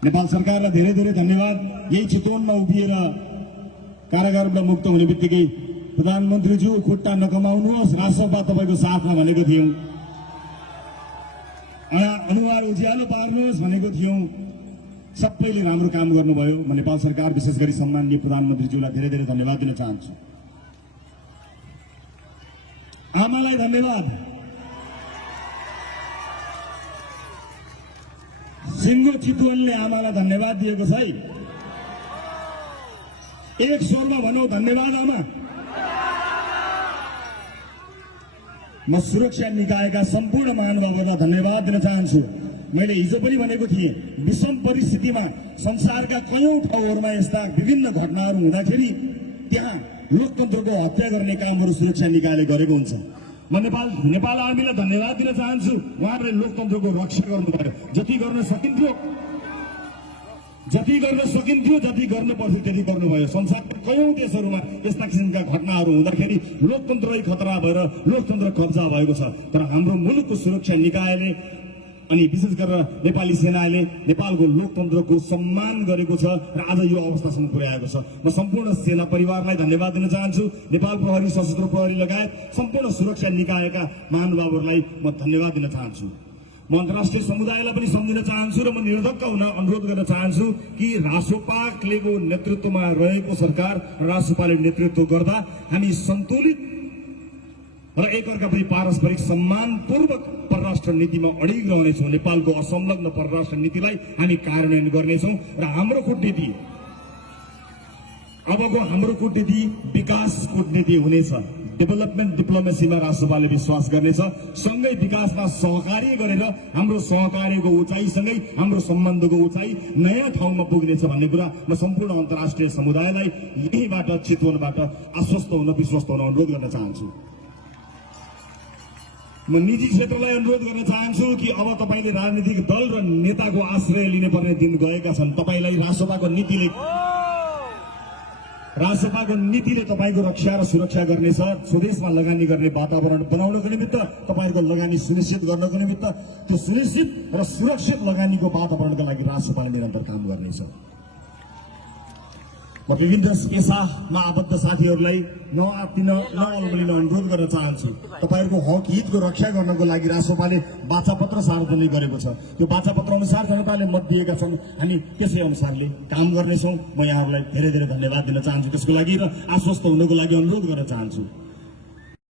नेपाल सरकारलाई धेरै धेरै धन्यवाद। यही चितवनमा उभिएर कारागारबाट मुक्त हुने बित्तिकै प्रधानमन्त्रीज्यू खुट्टा नकमाउनुहोस्, रासोपा तपाईँको साथमा भनेको थियौं, अनुहार उज्यालो पार्नुहोस् भनेको थियौं। सबैले राम्रो काम गर्नुभयो। म नेपाल सरकार विशेष गरी सम्माननीय प्रधानमन्त्रीज्यूलाई धेरै धेरै धन्यवाद दिन चाहन्छु। आमालाई धन्यवाद। सिङ्गो चितवनले आमालाई धन्यवाद दिएको छ है। एक स्वरमा भनौं, धन्यवाद आमा। म सुरक्षा निकायका सम्पूर्ण महानुभावहरूलाई धन्यवाद दिन चाहन्छु। मैले हिजो पनि भनेको थिएँ, विषम परिस्थितिमा संसारका कयौं ठाउँहरूमा यस्ता विभिन्न घटनाहरू हुँदाखेरि त्यहाँ लोकतन्त्रको हत्या गर्ने कामहरू सुरक्षा निकायले गरेको हुन्छ। म नेपाल आर्मीलाई धन्यवाद दिन चाहन्छु। उहाँहरूले लोकतन्त्रको रक्षा गर्नुभयो। जति गर्न सकिन्थ्यो, जति गर्नु पर्थ्यो त्यति गर्नुभयो। संसारका कयौं देशहरूमा यस्ता किसिमका घटनाहरू हुँदाखेरि लोकतन्त्रै खतरा भएर लोकतन्त्र कब्जा भएको छ। तर हाम्रो मुलुकको सुरक्षा निकायले अनि विशेष गरेर नेपाली सेनाले नेपालको लोकतन्त्रको सम्मान गरेको छ र आज यो अवस्थासम्म पुर्याएको छ। म सम्पूर्ण सेना परिवारलाई धन्यवाद दिन चाहन्छु। नेपाल प्रहरी, सशस्त्र प्रहरी लगायत सम्पूर्ण सुरक्षा निकायका महानुभावहरूलाई म धन्यवाद दिन चाहन्छु। म अन्तर्राष्ट्रिय समुदायलाई पनि सम्झिन चाहन्छु र म निर्धक्क हुन अनुरोध गर्न चाहन्छु कि रासोपाको नेतृत्वमा रहेको सरकार, रासोपाले नेतृत्व गर्दा हामी सन्तुलित र एकअर्काप्रति पारस्परिक सम्मानपूर्वक परराष्ट्र नीतिमा अडिग रहनेछौँ। नेपालको असंलग्न परराष्ट्र नीतिलाई हामी कार्यान्वयन गर्नेछौँ र हाम्रो कूटनीति, अबको हाम्रो कूटनीति विकास कूटनीति हुनेछ। डेभलपमेन्ट डिप्लोमेसीमा राष्ट्रपालले विश्वास गर्नेछ। सँगै विकासमा सहकार्य गरेर हाम्रो सहकार्यको उचाइसँगै हाम्रो सम्बन्धको उचाइ नयाँ ठाउँमा पुग्नेछ भन्ने कुरा म सम्पूर्ण अन्तर्राष्ट्रिय समुदायलाई यहीँबाट, चितवनबाट आश्वस्त हुन, विश्वस्त हुन अनुरोध गर्न चाहन्छु। म निजी क्षेत्रलाई अनुरोध गर्न चाहन्छु कि अब तपाईले राजनीतिक दल र नेताको आश्रय लिनुपर्ने दिन गएका छन्। तपाईलाई रासोपाको नीतिले तपाईको रक्षा र सुरक्षा गर्नेछ। स्वदेशमा लगानी गर्ने वातावरण बनाउनको निमित्त, तपाईको लगानी सुनिश्चित गर्नको निमित्त, त्यो सुनिश्चित र सुरक्षित लगानीको वातावरणका लागि रासोपाले निरन्तर काम गर्नेछ। म विभिन्न पेसामा आबद्ध साथीहरूलाई नअल्मलिन अनुरोध गर्न चाहन्छु। तपाईहरूको हक हितको रक्षा गर्नको लागि रासोपाले वाचापत्र सार्वजनिक गरेको छ। त्यो वाचापत्र अनुसार जनताले मत दिएका छन्। हामी त्यसै अनुसारले काम गर्नेछौँ। म यहाँहरूलाई धेरै धेरै धन्यवाद दिन चाहन्छु त्यसको लागि र आश्वस्त हुनको लागि अनुरोध गर्न चाहन्छु।